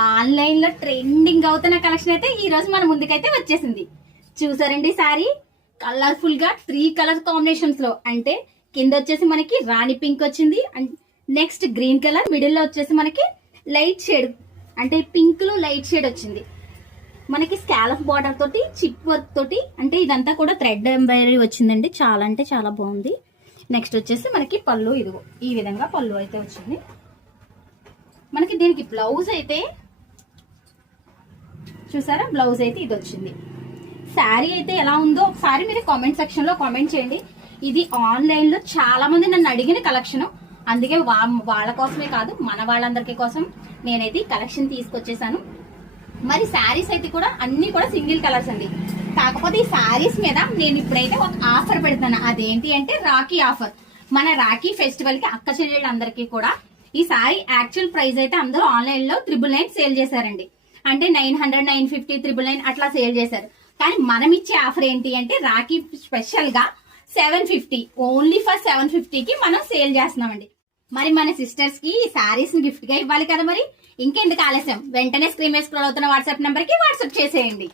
Online లో trending అవుతున్న collection అయితే ఈ రోజు మన ముందుకైతే వచ్చేసింది. చూసారండి సారీ కలర్ఫుల్ గా 3 కలర్ కాంబినేషన్స్ లో, అంటే కింద వచ్చేసి మనకి రాణి పింక్ వచ్చింది, and next green colour, middle లో వచ్చేసి మనకి లైట్ షేడ్ అంటే పింక్ లో లైట్ షేడ్ వచ్చింది. మనకి స్కాలఫ్ బార్డర్ తోటి చిప్ వర్క్ తోటి, అంటే ఇదంతా కూడా థ్రెడ్ ఎంబ్రాయిడరీ వచ్చిందండి. చాలా అంటే చాలా బాగుంది. నెక్స్ట్ వచ్చేసి మనకి పళ్ళు, ఇదిగో ఈ విధంగా పళ్ళు అయితే వచ్చింది. మనకి దీనికి బ్లౌజ్ అయితే చూసారా, బ్లౌజ్ అయితే ఇది వచ్చింది. శారీ అయితే ఎలా ఉందో ఒకసారి మీరు కామెంట్ సెక్షన్ లో కామెంట్ చేయండి. ఇది ఆన్లైన్ లో చాలా మంది నన్ను అడిగిన కలెక్షన్, అందుకే వాళ్ళ కోసమే కాదు మన వాళ్ళందరికీ కోసం నేనైతే ఈ కలెక్షన్ తీసుకొచ్చేసాను. మరి శారీస్ అయితే కూడా అన్ని కూడా సింగిల్ కలర్స్ అండి. కాకపోతే ఈ శారీస్ మీద నేను ఇప్పుడైతే ఒక ఆఫర్ పెడతాను. అదేంటి అంటే రాఖీ ఆఫర్. మన రాఖీ ఫెస్టివల్ కి అక్క చెల్లెళ్ళందరికీ కూడా ఈ శారీ యాక్చువల్ ప్రైస్ అయితే అందరూ ఆన్లైన్ లో 999 సేల్ చేశారండి. అంటే 900, 950, 999 అట్లా సేల్ చేశారు. కానీ మనం ఇచ్చే ఆఫర్ ఏంటి అంటే రాఖీ స్పెషల్ గా 750, ఓన్లీ ఫర్ 750 కి మనం సేల్ చేస్తున్నామండి. మరి మన సిస్టర్స్ కి ఈ శారీస్ ని గిఫ్ట్ గా ఇవ్వాలి కదా. మరి ఇంకెందుకు ఆలస్యం, వెంటనే స్క్రీన్ మీద స్క్రోల్ అవుతున్న వాట్సాప్ నెంబర్ కి వాట్సాప్ చేసేయండి.